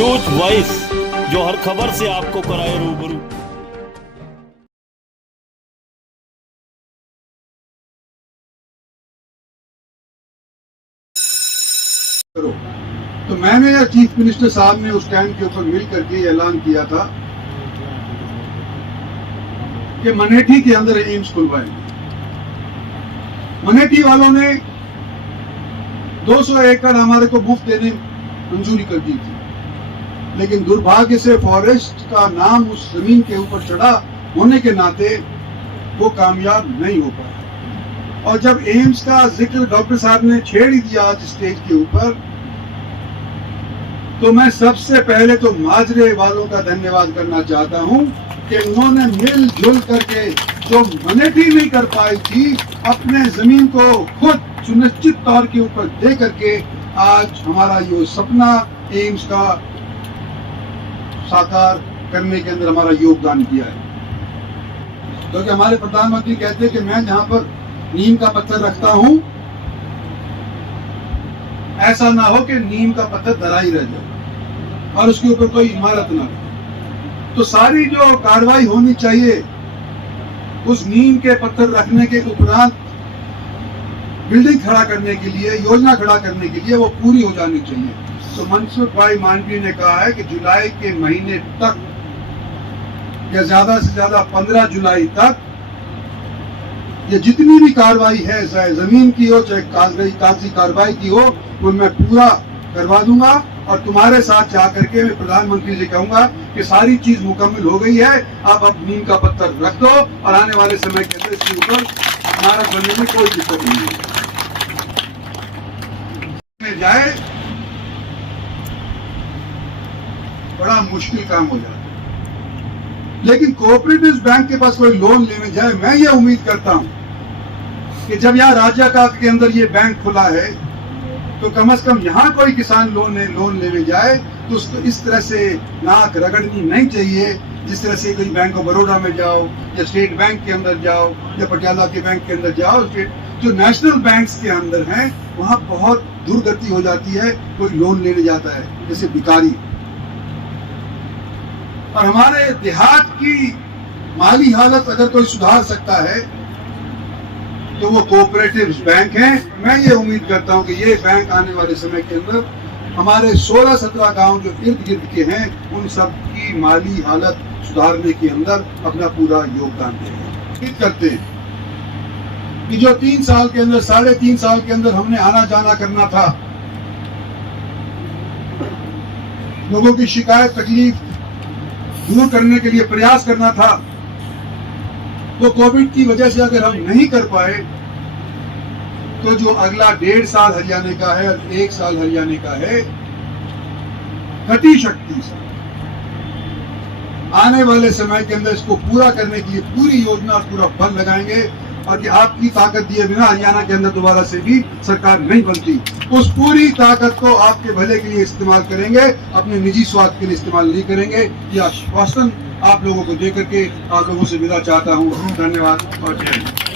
News voice, जो हर खबर से आपको कराए रूबरू। तो मैंने या चीफ मिनिस्टर साहब ने उस टाइम के ऊपर मिल करके ऐलान किया था कि मनेठी के अंदर एम्स खुलवाएंगे। मनेठी वालों ने 200 एकड़ हमारे को मुफ्त देने मंजूरी कर दी थी, लेकिन दुर्भाग्य से फॉरेस्ट का नाम उस जमीन के ऊपर चढ़ा होने के नाते वो कामयाब नहीं हो पाया। और जब एम्स का जिक्र डॉक्टर साहब ने छेड़ ही दिया आज स्टेज के ऊपर, तो मैं सबसे पहले तो माजरे वालों का धन्यवाद करना चाहता हूं कि उन्होंने मिलजुल करके जो मनेठी नहीं कर पाई थी, अपने जमीन को खुद सुनिश्चित तौर के ऊपर दे करके आज हमारा ये सपना एम्स का साकार करने के अंदर हमारा योगदान दिया है। क्योंकि तो हमारे प्रधानमंत्री कहते हैं कि मैं जहां पर नीम का पत्थर रखता हूं, ऐसा ना हो कि नीम का पत्थर धरा ही रह जाए और उसके ऊपर कोई इमारत ना हो। तो सारी जो कार्रवाई होनी चाहिए उस नीम के पत्थर रखने के उपरांत बिल्डिंग खड़ा करने के लिए, योजना खड़ा करने के लिए, वो पूरी हो जानी चाहिए। तो मनसुख भाई मांडवी ने कहा है कि जुलाई के महीने तक या ज्यादा से ज्यादा 15 जुलाई तक ये जितनी भी कार्रवाई है, चाहे जमीन की हो चाहे कागजी कार्रवाई की हो, वो मैं पूरा करवा दूंगा। और तुम्हारे साथ जाकर के मैं प्रधानमंत्री से कहूंगा कि सारी चीज मुकम्मल हो गई है, अब नीम का पत्थर रख दो और आने वाले समय के अंदर इसके ऊपर इमारत बनने में कोई दिक्कत नहीं है। जाए बड़ा मुश्किल काम हो जाता है, लेकिन कोऑपरेटिव बैंक के पास कोई लोन लेने जाए, मैं ये उम्मीद करता हूं कि जब यहाँ राज्य के अंदर ये बैंक खुला है, तो कम से कम यहाँ कोई किसान लोन लेने जाए तो उसको इस तरह से नाक रगड़नी नहीं चाहिए जिस तरह से कोई बैंक ऑफ बड़ौदा में जाओ या स्टेट बैंक के अंदर जाओ या पटियाला के बैंक के अंदर जाओ। जो नेशनल बैंक्स के अंदर हैं वहाँ बहुत दुर्गति हो जाती है, कोई लोन लेने जाता है जैसे भिखारी। और हमारे देहात की माली हालत अगर कोई सुधार सकता है तो वो कोऑपरेटिव बैंक है। मैं ये उम्मीद करता हूं कि ये बैंक आने वाले समय के अंदर हमारे 16-17 गांव जो इर्द गिर्द के हैं उन सब की माली हालत सुधारने के अंदर अपना पूरा योगदान देंगे। उम्मीद करते हैं कि जो 3 साल के अंदर, 3.5 साल के अंदर हमने आना जाना करना था, लोगों की शिकायत तकलीफ दूर करने के लिए प्रयास करना था, तो कोविड की वजह से अगर हम नहीं कर पाए तो जो अगला 1.5 साल हरियाणे का है और 1 साल हरियाणे का है, घटी शक्ति से आने वाले समय के अंदर इसको पूरा करने के लिए पूरी योजना और पूरा बल लगाएंगे। और कि आपकी ताकत दिए बिना हरियाणा के अंदर दोबारा से भी सरकार नहीं बनती। उस पूरी ताकत को आपके भले के लिए इस्तेमाल करेंगे, अपने निजी स्वार्थ के लिए इस्तेमाल नहीं करेंगे। यह आश्वासन आप लोगों को देकर के आप लोगों से विदा चाहता हूँ। धन्यवाद और जय हिंद।